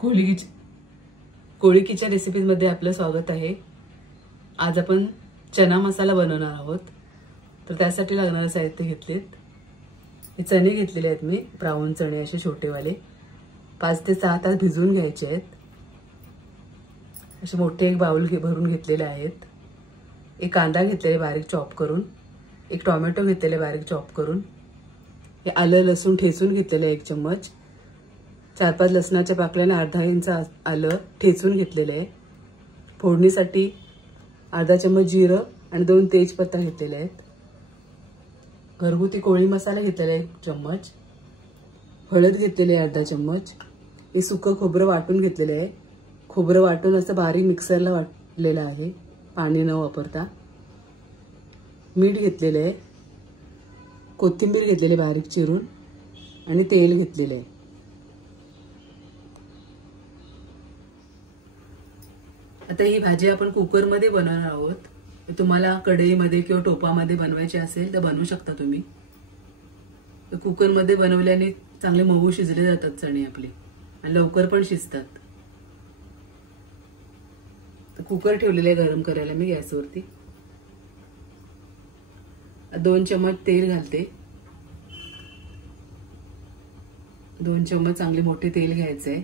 कोळीकीच्या रेसिपीजमध्ये आपलं स्वागत आहे। आज आपण चना मसाला बनवणार आहोत। तर त्यासाठी लागणारे साहित्य घेतलेत। हे चणे घेतलेले आहेत मी, ब्राऊन चणे असे छोटेवाले 5 ते 6 तास भिजवून घ्यायचे आहेत। असे मोठे एक बाउल भरून घेतलेले आहेत। एक कांदा घेतलेला बारीक चॉप करून, एक टोमॅटो घेतलेला बारीक चॉप करून, हे आलं लसूण ठेचून घेतलेलं 1 चम्मच, 4-5 लसणाच्या पाकळ्याने अर्धा इंच आलं ठेचून घेतलेलं आहे। फोडणीसाठी अर्धा चम्मच जिरं आणि 2 तेजपत्ता घेतलेले आहेत। घरगुती कोळी मसाला घेतलेला 1 चम्मच, हळद घेतलेली अर्धा चम्मच, हे सुकं खोबरं वाटून घेतलेलं आहे। खोबरं वाटून असं बारीक मिक्सरला वाटलेलं आहे, पाणी न वापरता। मीठ घेतलेलं आहे, कोथिंबीर घेतलेली बारीक चिरून आणि तेल घेतलेलं आहे। आता ही भाजी आपण कुकर मध्ये बनवणार आहोत। तुम्हाला कढईमध्ये किंवा टोपामध्ये बनवायची असेल तर बनवू शकता तुम्ही। कुकर मध्ये बनवल्याने चांगले मऊ शिजले जातात चणे आपले आणि लवकर पण शिजतात। कुकर ठेवलेले गरम करायला मी गॅसवरती। 2 चम्मच तेल घालते। 2 चम्मच चांगले मोठे तेल घ्यायचे आहे।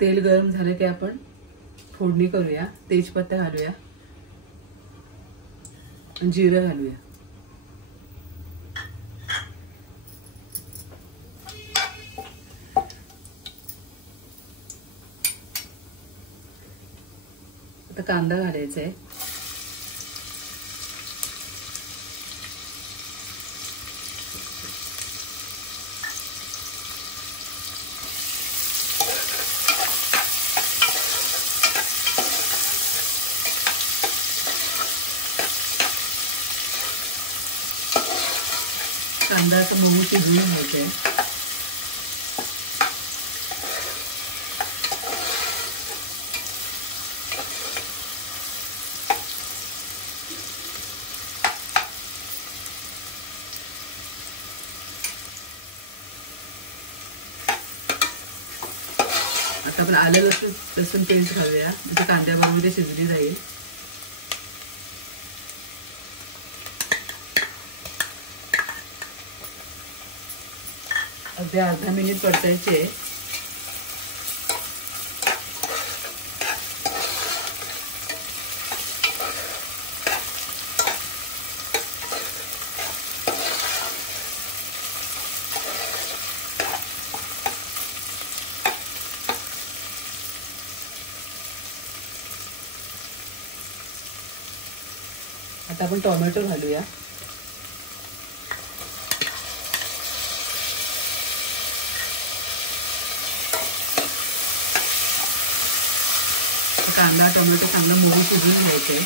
तेल गरम झालं की आपण फोडणी करूया। तेजपत्ता घालूया, जिरं घालूया। आता कांदा घालायचा आहे। कांदा असा मऊ शिजवून घ्यायचा आहे। आता आपण आलं लसूण पेस्ट घालूया, म्हणजे कांद्याबरोबर शिजली जाईल। अगदी अर्धा मिनिट परतायचे। आता आपण टोमॅटो घालूया। कांदा टोमॅटो चांगला मऊ शिजवून घ्यायचे।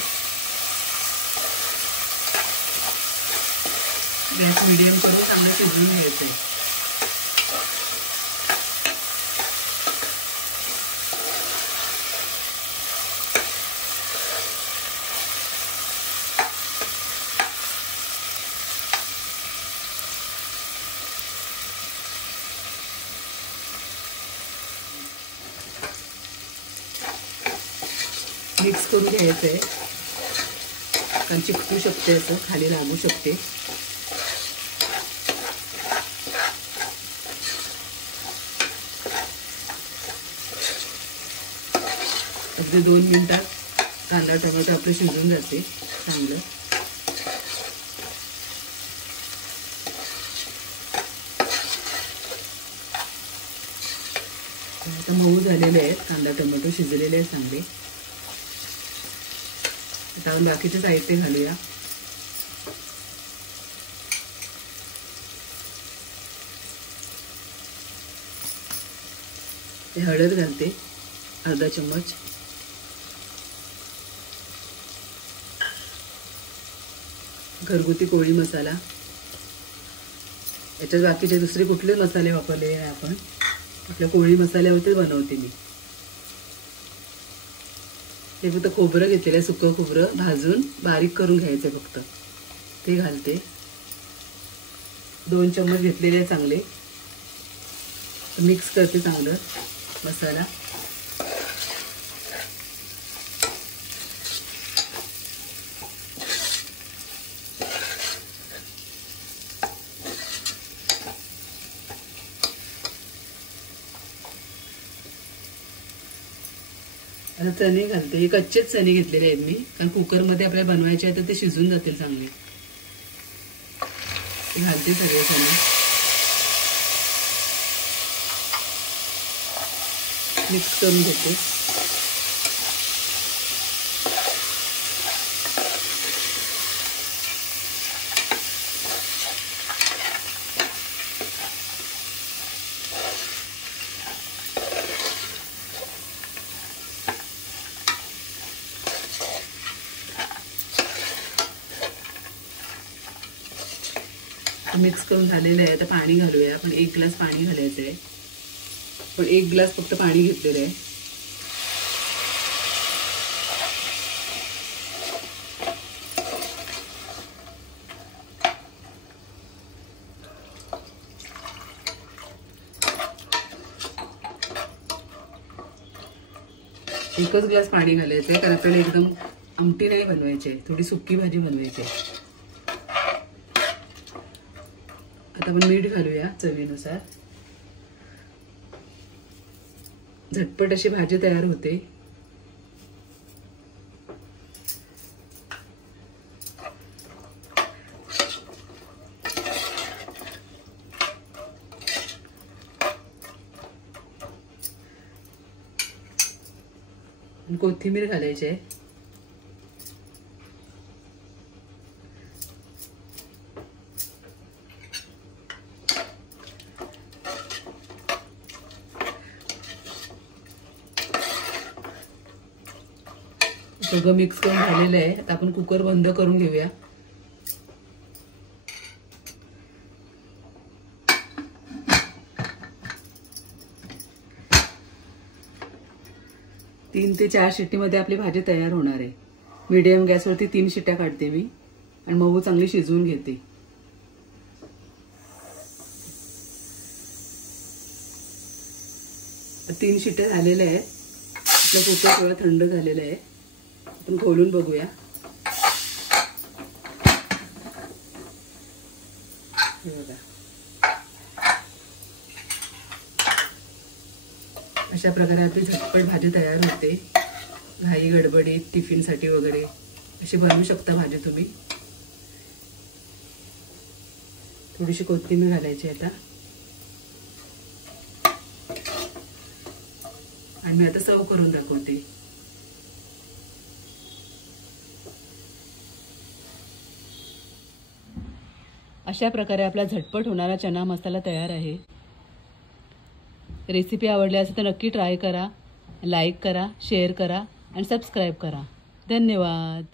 गॅस मीडियम करून चांगलं शिजवून घ्यायचे। मिक्स करून घ्यायचंय, कारण चिपकू शकते, असं खाली लागू शकते। अगदी 2 मिनिटात कांदा टोमॅटो आपलं शिजून जाते चांगलं। आता मऊ झालेले आहेत, कांदा टोमॅटो शिजलेले आहेत चांगले। आता आपण बाकीचे साहित्य घालूया। हळद घालते अर्धा चम्मच, घरगुती कोळी मसाला, याच्यात बाकीचे दुसरे कुठले मसाले वापरले नाही आपण, आपल्या कोळी मसाल्यावरती बनवते मी. हे फक्त खोबरं घेतलेलं आहे, सुकं खोबरं भाजून बारीक करून घ्यायचं फक्त, ते घालते. 2 चम्मच घेतलेले आहे चांगले. मिक्स करते चांगलं मसाला. आता चणे घालते. हे कच्चेच चणे घेतलेले आहेत मी, कारण कुकरमध्ये आपल्याला बनवायचे आहे तर ते शिजून जातील चांगले. घालते सगळे चणे, मिक्स करून घेते. मिक्स करून झालेलं आहे. आता पाणी घालूया. आपण 1 ग्लास पाणी घालायचं आहे, पण 1 ग्लास फक्त पाणी घेतलेलं आहे. एकच ग्लास पाणी घालायचं आहे, कारण आपल्याला एकदम आमटी नाही बनवायची आहे, थोडी सुकी भाजी बनवायची आहे. आता आपण मीठ घालूया चवीनुसार. झटपट अशी भाजी तयार होते. कोथिंबीर घालायची आहे. सगळं मिक्स करून झालेलं आहे. आता आपण कुकर बंद करून घेऊया. तीन ते 4 शिट्टीमध्ये आपली भाजी तयार होणार आहे. मीडियम गॅसवरती 3 शिट्ट्या काढते मी आणि मऊ चांगली शिजवून घेते. तीन शिट्ट्या झालेल्या आहेत. आपलं कुकर थोडं थंड झालेलं आहे. आपण खोलून बघूया. अशा प्रकारे आपली झटपट भाजी तयार होते. घाई गडबडीत टिफिनसाठी वगैरे अशी बनवू शकता भाजी तुम्ही. थोडीशी कोथिंबीर घालायची आता. आणि मी आता सर्व करून दाखवते. अशा प्रकारे आपला झटपट होणारा चना मसाला तयार आहे. रेसिपी आवडली असेल तर नक्की ट्राय करा. लाईक करा, शेअर करा आणि सबस्क्राईब करा. धन्यवाद.